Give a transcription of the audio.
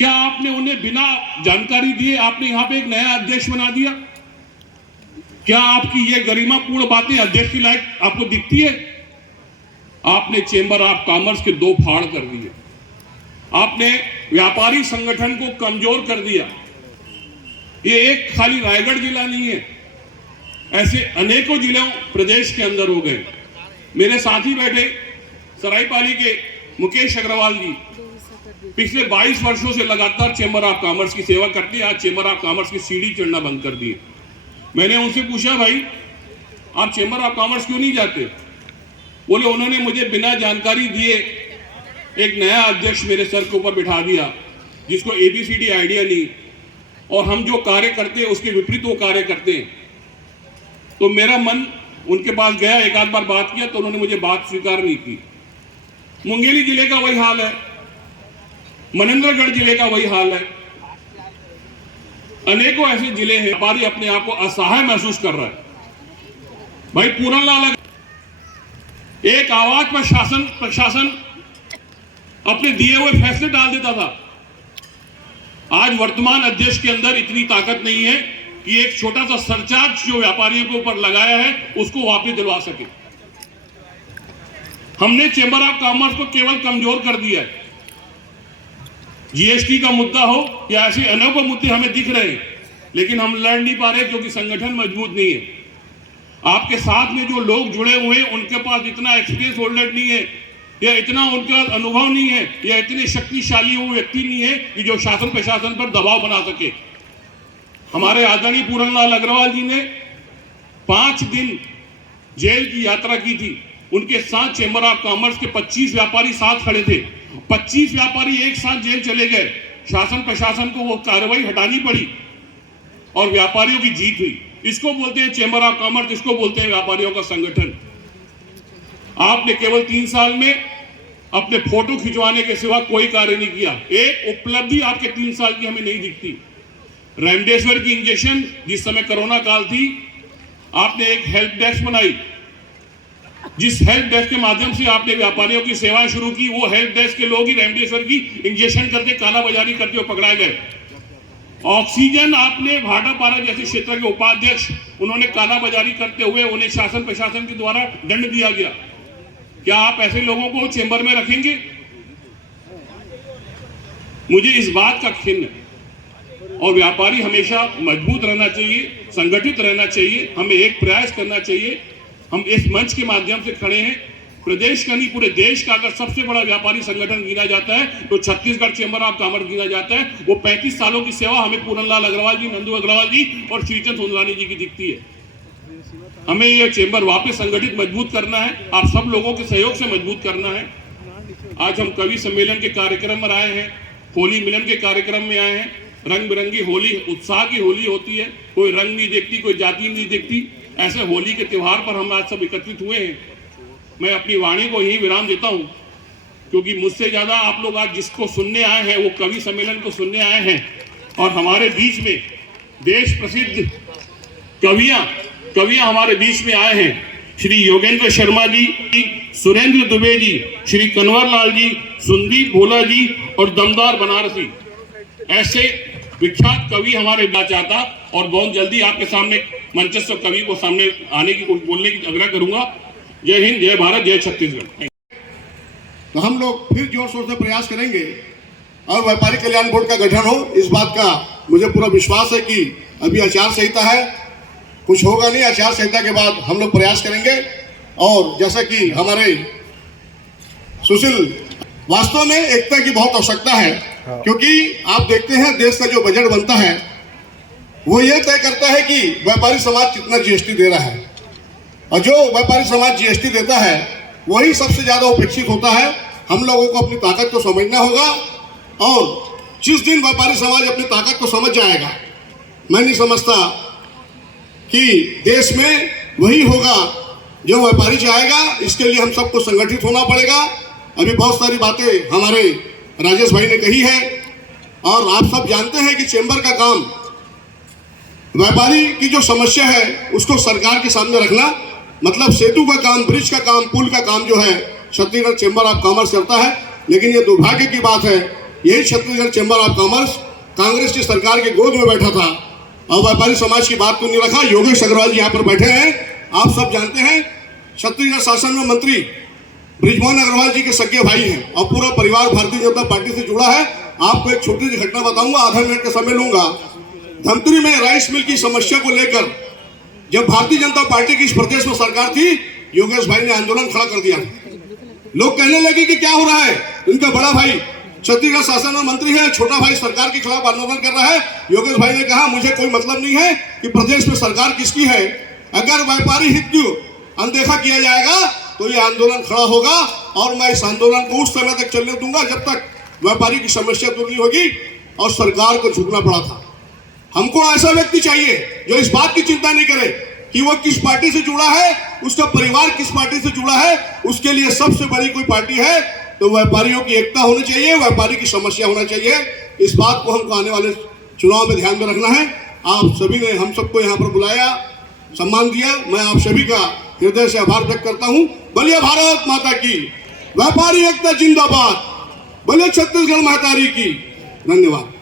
क्या आपने उन्हें बिना जानकारी दिए आपने यहां पे एक नया अध्यक्ष बना दिया? क्या आपकी ये गरिमापूर्ण बातें अध्यक्ष की लायक आपको दिखती है? आपने चेंबर ऑफ कॉमर्स के दो फाड़ कर दिए, आपने व्यापारी संगठन को कमजोर कर दिया। ये एक खाली रायगढ़ जिला नहीं है, ऐसे अनेकों जिलों प्रदेश के अंदर हो गए। मेरे साथी बैठे सरायपाली के मुकेश अग्रवाल जी पिछले 22 वर्षों से लगातार चेंबर ऑफ कॉमर्स की सेवा करते हैं। आज चेंबर ऑफ कॉमर्स की सीढ़ी चढ़ना बंद कर दिए। मैंने उनसे पूछा, भाई आप चेंबर ऑफ कॉमर्स क्यों नहीं जाते? बोले उन्होंने मुझे बिना जानकारी दिए एक नया अध्यक्ष मेरे सर के ऊपर बिठा दिया, जिसको ABCD आइडिया नहीं, और हम जो कार्य करते हैं उसके विपरीत वो कार्य करते हैं। तो मेरा मन उनके पास गया, एक आध बार बात किया तो उन्होंने मुझे बात स्वीकार नहीं की। मुंगेली जिले का वही हाल है, मनेंद्रगढ़ जिले का वही हाल है, अनेकों ऐसे जिले हैं। व्यापारी अपने आप को असहाय महसूस कर रहा है। भाई पूरन लाल एक आवाज पर प्रशासन अपने दिए हुए फैसले डाल देता था। आज वर्तमान अध्यक्ष के अंदर इतनी ताकत नहीं है कि एक छोटा सा सरचार्ज जो व्यापारियों के ऊपर लगाया है उसको वापस दिलवा सके। हमने चेंबर ऑफ कॉमर्स को केवल कमजोर कर दिया है। GST का मुद्दा हो या ऐसे अनेकों मुद्दे हमें दिख रहे हैं, लेकिन हम लड़ नहीं पा रहे क्योंकि संगठन मजबूत नहीं है। आपके साथ में जो लोग जुड़े हुए हैं उनके पास इतना एक्सपीरियंस होल्डर नहीं है, या इतना उनका अनुभव नहीं है, या इतने शक्तिशाली वो व्यक्ति नहीं है कि जो शासन प्रशासन पर दबाव बना सके। हमारे आदरणीय पूरन लाल अग्रवाल जी ने 5 दिन जेल की यात्रा की थी। उनके साथ चेंबर ऑफ कॉमर्स के 25 व्यापारी साथ खड़े थे। 25 व्यापारी एक साथ जेल चले गए। शासन प्रशासन को वो कार्रवाई हटानी पड़ी और व्यापारियों की जीत हुई। इसको बोलते हैं चेंबर ऑफ कॉमर्स, इसको बोलते हैं व्यापारियों का संगठन। आपने केवल 3 साल में अपने फोटो खिंचवाने के सिवा कोई कार्य नहीं किया। एक उपलब्धि आपके 3 साल की हमें नहीं दिखती। रेमडेसिविर की इंजेक्शन, जिस समय कोरोना काल थी, आपने एक हेल्प डेस्क बनाई। जिस हेल्प डेस्क के माध्यम से आपने व्यापारियों की सेवाएं शुरू की, वो हेल्प डेस्क के लोग ही रेमडेसिविर की इंजेक्शन करके कालाबाजारी करते हुए पकड़ाए गए। ऑक्सीजन आपने भाटापारा जैसे क्षेत्र के उपाध्यक्ष, उन्होंने कालाबाजारी करते हुए उन्हें शासन प्रशासन के द्वारा दंड दिया गया। क्या आप ऐसे लोगों को चेंबर में रखेंगे? मुझे इस बात का खिन्न है। और व्यापारी हमेशा मजबूत रहना चाहिए, संगठित रहना चाहिए। हमें एक प्रयास करना चाहिए। हम इस मंच के माध्यम से खड़े हैं। प्रदेश का नहीं, पूरे देश का अगर सबसे बड़ा व्यापारी संगठन गिना जाता है तो छत्तीसगढ़ चेंबर ऑफ कॉमर्स गिना जाता है। वो 35 सालों की सेवा हमें पूरन लाल अग्रवाल जी, नंदू अग्रवाल जी और श्रीचंद सुंदरानी जी की दिखती है। हमें यह चेंबर वापस संगठित मजबूत करना है। आप सब लोगों के सहयोग से मजबूत करना है। आज हम कवि सम्मेलन के कार्यक्रम में आए हैं, होली मिलन के कार्यक्रम में आए हैं। रंग बिरंगी होली, उत्साह की होली होती है। कोई रंग नहीं देखती, कोई जाति नहीं देखती। ऐसे होली के त्योहार पर हम आज सब एकत्रित हुए हैं। मैं अपनी वाणी को यही विराम देता हूं, क्योंकि मुझसे ज्यादा आप लोग आज जिसको सुनने आए हैं वो कवि सम्मेलन को सुनने आए हैं। और हमारे बीच में देश प्रसिद्ध कवियां हमारे बीच में आए हैं। श्री योगेंद्र शर्मा जी, सुरेंद्र दुबे जी, श्री कन्वर लाल जी, सुंदीप भोला जी और दमदार बनारसी, ऐसे विख्यात कवि हमारे चाहता। और बहुत जल्दी आपके सामने मंचस्थ कवि को सामने आने की बोलने की आग्रह करूंगा। जय हिंद, जय भारत, जय छत्तीसगढ़। तो हम लोग फिर जोर शोर से प्रयास करेंगे और व्यापारी कल्याण बोर्ड का गठन हो। इस बात का मुझे पूरा विश्वास है कि अभी आचार संहिता है, कुछ होगा नहीं। आचार संहिता के बाद हम लोग प्रयास करेंगे। और जैसा कि हमारे सुशील, वास्तव में एकता की बहुत आवश्यकता है, क्योंकि आप देखते हैं देश का जो बजट बनता है वो ये तय करता है कि व्यापारी समाज कितना GST दे रहा है। और जो व्यापारी समाज GST देता है वही सबसे ज्यादा उपेक्षित होता है। हम लोगों को अपनी ताकत को समझना होगा। और जिस दिन व्यापारी समाज अपनी ताकत को समझ जाएगा, मैं नहीं समझता कि देश में वही होगा जो व्यापारी चाहेगा। इसके लिए हम सबको संगठित होना पड़ेगा। अभी बहुत सारी बातें हमारे राजेश भाई ने कही है, और आप सब जानते हैं कि चेंबर का काम, व्यापारी की जो समस्या है उसको सरकार के सामने रखना, मतलब सेतु का काम, ब्रिज का काम, पुल का काम जो है छत्तीसगढ़ चेंबर ऑफ कॉमर्स करता है। लेकिन ये दुर्भाग्य की बात है यही Chhattisgarh chamber of commerce Congress की सरकार के गोद में बैठा था और व्यापारी समाज की बात को नहीं रखा। योगेश अग्रवाल जी यहाँ पर बैठे हैं, आप सब जानते हैं छत्तीसगढ़ शासन में मंत्री बृजमोहन अग्रवाल जी के सगे भाई हैं और पूरा परिवार भारतीय जनता पार्टी से जुड़ा है। आपको एक छोटी सी घटना बताऊंगा, आधा मिनट का समय लूंगा। धमतरी में राइस मिल की समस्या को लेकर जब भारतीय जनता पार्टी की इस प्रदेश में सरकार थी, योगेश भाई ने आंदोलन खड़ा कर दिया। लोग कहने लगे कि क्या हो रहा है, इनका बड़ा भाई छत्तीसगढ़ शासन में मंत्री है, छोटा भाई सरकार के खिलाफ आंदोलन कर रहा है। योगेश भाई ने कहा मुझे कोई मतलब नहीं है कि प्रदेश में सरकार किसकी है, अगर व्यापारी हित को अनदेखा किया जाएगा तो ये आंदोलन खड़ा होगा और मैं इस आंदोलन को उस समय तक चलने दूंगा जब तक व्यापारी की समस्या दूर नहीं होगी। और सरकार को झुकना पड़ा था। हमको ऐसा व्यक्ति चाहिए जो इस बात की चिंता नहीं करे कि वो किस पार्टी से जुड़ा है, उसका परिवार किस पार्टी से जुड़ा है। उसके लिए सबसे बड़ी कोई पार्टी है तो व्यापारियों की एकता होनी चाहिए, व्यापारी की समस्या होना चाहिए। इस बात को हमको आने वाले चुनाव में ध्यान में रखना है। आप सभी ने हम सबको यहाँ पर बुलाया, सम्मान दिया, मैं आप सभी का हृदय से आभार व्यक्त करता हूँ। बोलिए भारत माता की, व्यापारी एकता जिंदाबाद, बोलिए छत्तीसगढ़ महतारी की। धन्यवाद।